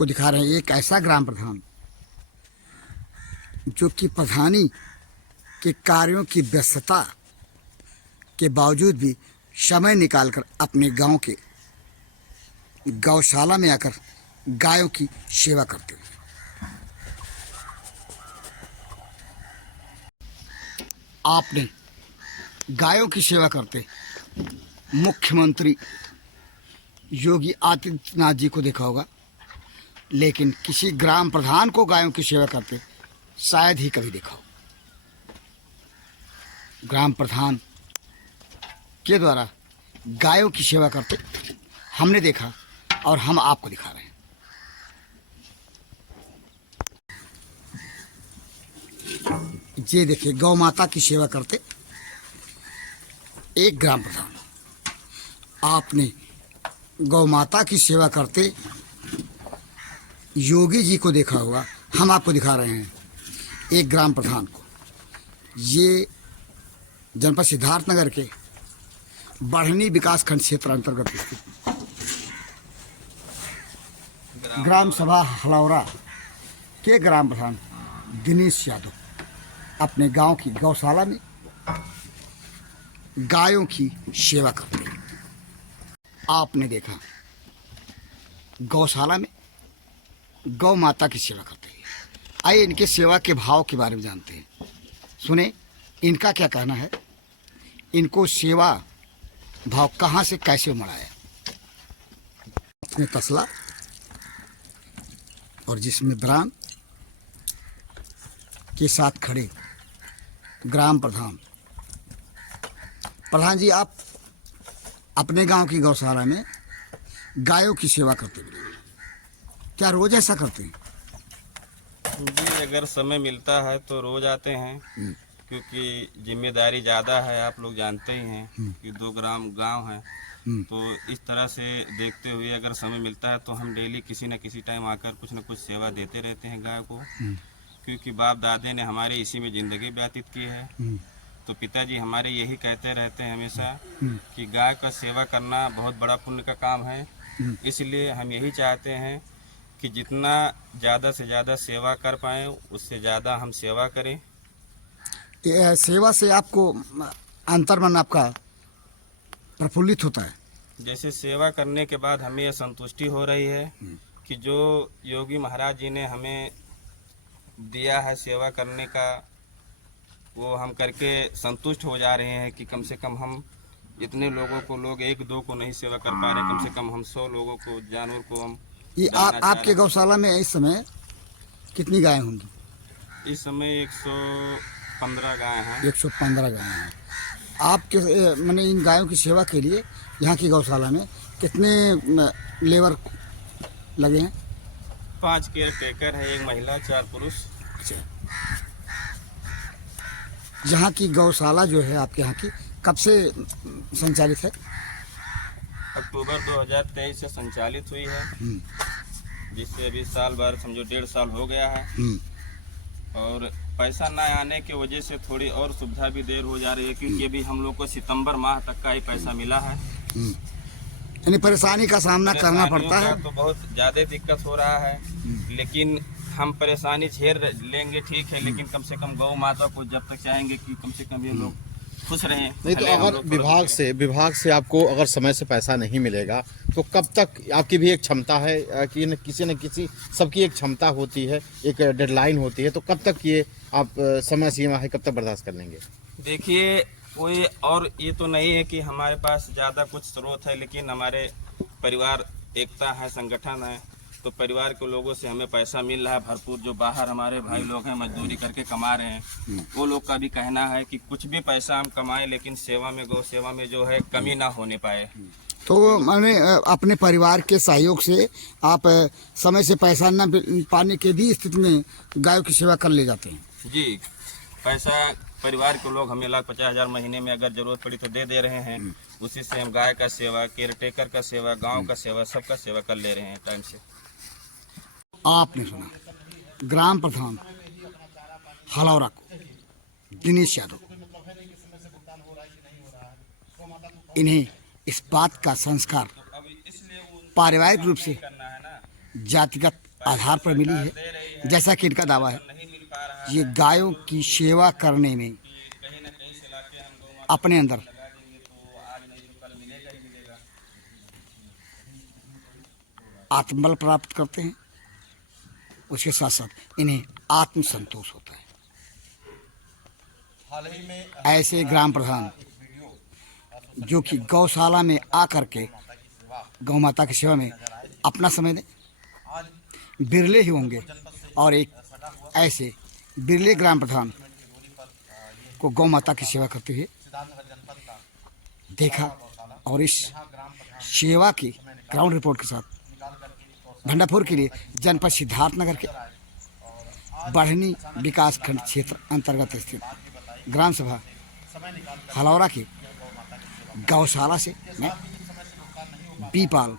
आपको दिखा रहे हैं एक ऐसा ग्राम प्रधान जो कि प्रधानी के कार्यों की व्यस्तता के बावजूद भी समय निकालकर अपने गांव के गौशाला में आकर गायों की सेवा करते हैं। आपने गायों की सेवा करते मुख्यमंत्री योगी आदित्यनाथ जी को देखा होगा, लेकिन किसी ग्राम प्रधान को गायों की सेवा करते शायद ही कभी देखा हो। ग्राम प्रधान के द्वारा गायों की सेवा करते हमने देखा और हम आपको दिखा रहे हैं। ये देखिए, गौ माता की सेवा करते एक ग्राम प्रधान। आपने गौ माता की सेवा करते योगी जी को देखा होगा, हम आपको दिखा रहे हैं एक ग्राम प्रधान को। ये जनपद सिद्धार्थनगर के बढ़नी विकास खंड क्षेत्र अंतर्गत स्थित ग्राम सभा हलौरा के ग्राम प्रधान दिनेश यादव अपने गांव की गौशाला में गायों की सेवा करते हैं। आपने देखा गौशाला में गौ माता की सेवा करते हैं। आइए इनके सेवा के भाव के बारे में जानते हैं। सुने इनका क्या कहना है, इनको सेवा भाव कहाँ से कैसे मढ़ाया। अपने तसला और जिसमें ब्राम के साथ खड़े ग्राम प्रधान। प्रधान जी, आप अपने गांव की गौशाला में गायों की सेवा करते हैं, क्या रोज ऐसा करते हैं? जी, अगर समय मिलता है तो रोज आते हैं, क्योंकि जिम्मेदारी ज़्यादा है। आप लोग जानते ही हैं कि 2 ग्राम गांव है, तो इस तरह से देखते हुए अगर समय मिलता है तो हम डेली किसी न किसी टाइम आकर कुछ न कुछ सेवा देते रहते हैं गाय को, क्योंकि बाप दादे ने हमारे इसी में ज़िंदगी व्यतीत की है। तो पिताजी हमारे यही कहते रहते हैं हमेशा कि गाय का सेवा करना बहुत बड़ा पुण्य का काम है। इसलिए हम यही चाहते हैं कि जितना ज़्यादा से ज़्यादा सेवा कर पाएँ उससे ज़्यादा हम सेवा करें। सेवा से आपको अंतर्मन आपका प्रफुल्लित होता है। जैसे सेवा करने के बाद हमें यह संतुष्टि हो रही है कि जो योगी महाराज जी ने हमें दिया है सेवा करने का, वो हम करके संतुष्ट हो जा रहे हैं कि कम से कम हम इतने लोगों को, लोग 1-2 को नहीं सेवा कर पा रहे, कम से कम हम 100 लोगों को, जानवर को हम ये आपके गौशाला में इस समय कितनी गायें होंगी? इस समय 115 गाय हैं। 115 गायें हैं। आपके मैंने इन गायों की सेवा के लिए यहाँ की गौशाला में कितने लेबर लगे हैं? 5 केयर टेकर है, 1 महिला, 4 पुरुष। अच्छा, यहाँ की गौशाला जो है आपके यहाँ की कब से संचालित है? अक्टूबर 2023 से संचालित हुई है, जिससे अभी साल भर समझो 1.5 साल हो गया है। और पैसा ना आने की वजह से थोड़ी और सुविधा भी देर हो जा रही है, क्योंकि अभी हम लोग को सितंबर माह तक का ही पैसा मिला है। यानी परेशानी का सामना करना पड़ता है, तो बहुत ज़्यादा दिक्कत हो रहा है। लेकिन हम परेशानी झेल लेंगे, ठीक है, लेकिन कम से कम गौ माता को जब तक चाहेंगे कि कम से कम ये लोग खुश रहें। नहीं तो अगर विभाग से आपको अगर समय से पैसा नहीं मिलेगा तो कब तक? आपकी भी एक क्षमता है कि न किसी सबकी एक क्षमता होती है, एक डेडलाइन होती है, तो कब तक ये आप समय सीमा है, कब तक बर्दाश्त कर लेंगे? देखिए, कोई और ये तो नहीं है कि हमारे पास ज़्यादा कुछ स्रोत है, लेकिन हमारे परिवार एकता है, संगठन है, तो परिवार के लोगों से हमें पैसा मिल रहा है भरपूर। जो बाहर हमारे भाई लोग हैं मजदूरी करके कमा रहे हैं, वो लोग का भी कहना है कि कुछ भी पैसा हम कमाएं, लेकिन सेवा में, गौ सेवा में जो है कमी ना होने पाए। तो मैंने अपने परिवार के सहयोग से आप समय से पैसा न पाने के भी स्थिति में गायों की सेवा कर ले जाते हैं? जी, पैसा परिवार के लोग हमें 1,50,000 महीने में अगर जरूरत पड़ी तो दे रहे हैं। उसी से हम गाय का सेवा, केयर टेकर का सेवा, गांव का सेवा, सबका सेवा कर ले रहे हैं टाइम से। आपने सुना ग्राम प्रधान हलौरा को दिनेश यादव, इन्हें इस बात का संस्कार पारिवारिक रूप से, जातिगत आधार पर मिली है। जैसा कि इनका दावा है, नहीं मिल पा रहा ये गायों की सेवा करने में कहीं ना कहीं से लाके हम गौ माता अपने अंदर लगा देंगे तो आज नहीं तो कल मिलेगा ही मिलेगा। आत्मबल प्राप्त करते हैं, उसके साथ साथ इन्हें आत्मसंतोष होता है। हाल ही में ऐसे ग्राम प्रधान जो कि गौशाला में आकर के गौ माता की सेवा में अपना समय दें, बिरले ही होंगे। और एक ऐसे बिरले ग्राम प्रधान को गौ माता की सेवा करते हुए देखा। और इस सेवा की ग्राउंड रिपोर्ट के साथ भंडापुर के लिए जनपद सिद्धार्थनगर के बढ़नी विकास खंड क्षेत्र अंतर्गत स्थित ग्राम सभा हलौरा की गौशाला से मैं बीपाल